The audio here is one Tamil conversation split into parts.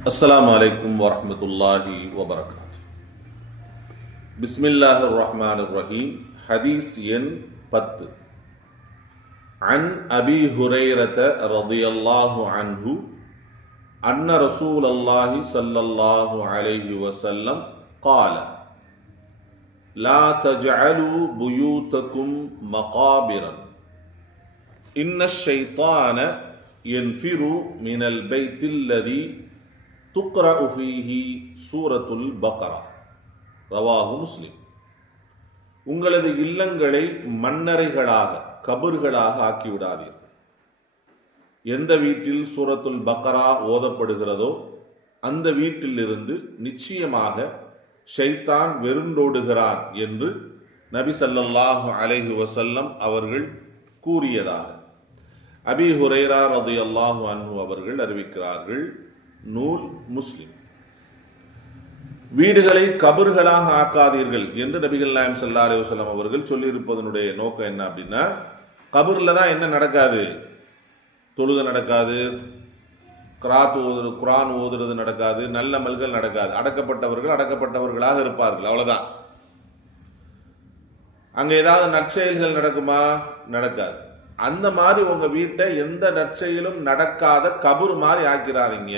السلام عليكم ورحمة الله وبركاته. بسم الله الرحمن الرحيم. حديث ين பத் عن أبي هريرة رضي الله عنه أن رسول الله صلى الله عليه وسلم قال لا تجعلوا بيوتكم مقابرا. إن الشيطان ينفر من البيت الذي துக்ரா உஃபீஹி சூரத்துல் பக்ரா. ரவாகு முஸ்லிம். உங்களது இல்லங்களை மன்னரைகளாக கபர்களாக ஆக்கிவிடாதீர்கள் எந்த வீட்டில் சூரத்துல் பக்ரா ஓதப்படுகிறதோ அந்த வீட்டிலிருந்து நிச்சயமாக ஷைத்தான் வெருண்டோடுகிறான் என்று நபி சல்லல்லாஹு அலைஹி வசல்லம் அவர்கள் கூறியதாக. அபி ஹுரைரா ரது அல்லாஹு அன்ஹு அவர்கள் அறிவிக்கிறார்கள். நூல் முஸ்லிம். வீடுகளை கபர்களாக ஆக்காதீர்கள் என்று நபிகள் நாயம் சல்லா அலுவலம் அவர்கள் சொல்லியிருப்பதனுடைய நோக்கம் என்ன அப்படின்னா கபூரில் தான் என்ன நடக்காது? தொழுகை நடக்காது கிராத் ஓதுறது குரான் ஓதுறது நடக்காது நல்ல மல்கள் நடக்காது. அடக்கப்பட்டவர்கள் அடக்கப்பட்டவர்களாக இருப்பார்கள் அவ்வளோதான் அங்கே ஏதாவது நற்செயல்கள் நடக்குமா? நடக்காது. அந்த மாதிரி உங்க வீட்டை எந்த நற்செயலும் நடக்காத கபர் மாதிரி ஆக்கிறாருங்க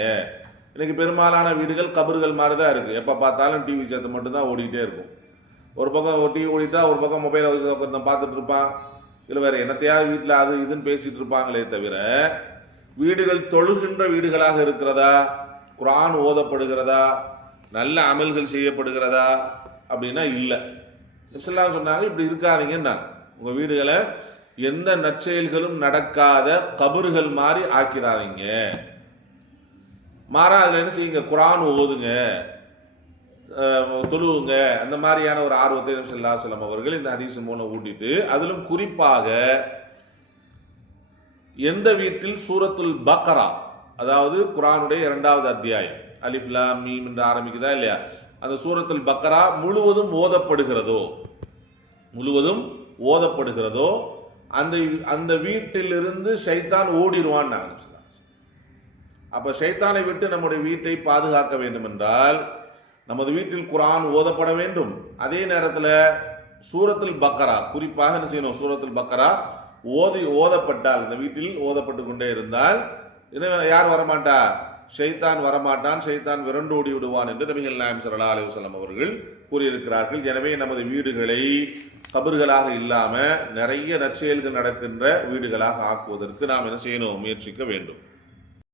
இன்னைக்கு பெரும்பாலான வீடுகள் கபர்கள் மாதிரி தான் இருக்குது எப்போ பார்த்தாலும் டிவி சேர்த்து மட்டும்தான் ஓடிக்கிட்டே இருக்கும். ஒரு பக்கம் டிவி ஓடிட்டா ஒரு பக்கம் மொபைல் ஒருத்தன் பார்த்துட்டு இருப்பான். இல்லை வேறு என்னத்தையாவது வீட்டில் அது இதுன்னு பேசிகிட்டு இருப்பாங்களே தவிர வீடுகள் தொழுகின்ற வீடுகளாக இருக்கிறதா? குரான் ஓதப்படுகிறதா? நல்ல அமல்கள் செய்யப்படுகிறதா? அப்படின்னா இல்லை. சொன்னாங்க இப்படி இருக்காதீங்கன்னாங்க. உங்கள் வீடுகளை எந்த நற்செயல்களும் நடக்காத கபறுகள் மாதிரி ஆக்கிறாதீங்க மாறா அதில் என்ன செய்யுங்க? குரான் ஓதுங்க. தொழுவுங்க. அந்த மாதிரியான ஒரு ஆர்வத்தை செல்லா செல்லம் அவர்கள் இந்த ஹதீஸ் மூலம் ஊட்டிட்டு அதிலும் குறிப்பாக எந்த வீட்டில் சூரத்துல் பக்ரா அதாவது குரானுடைய இரண்டாவது அத்தியாயம் அலிஃப் மீம் என்று ஆரம்பிக்குதா இல்லையா? அந்த சூரத்துல் பக்ரா முழுவதும் ஓதப்படுகிறதோ முழுவதும் ஓதப்படுகிறதோ அந்த அந்த வீட்டிலிருந்து ஷைத்தான் ஓடிடுவான் அப்போ ஷைத்தானை விட்டு நம்முடைய வீட்டை பாதுகாக்க வேண்டும் என்றால் நமது வீட்டில் குரான் ஓதப்பட வேண்டும். அதே நேரத்தில் சூரத்தில் பக்கரா குறிப்பாக என்ன செய்யணும்? சூரத்தில் பக்கரா ஓதி ஓதப்பட்டால் இந்த வீட்டில் ஓதப்பட்டு கொண்டே இருந்தால் இன்னும் யார் வரமாட்டா? ஷைத்தான் வரமாட்டான் ஷைத்தான் விரண்டு ஓடி விடுவான் என்று நபிகள் நாயம் சல்லா அலுவலம் அவர்கள் கூறியிருக்கிறார்கள். எனவே நமது வீடுகளை கபர்களாக இல்லாமல் நிறைய நற்செயல்கள் நடக்கின்ற வீடுகளாக ஆக்குவதற்கு நாம் என்ன செய்யணும் முயற்சிக்க வேண்டும்.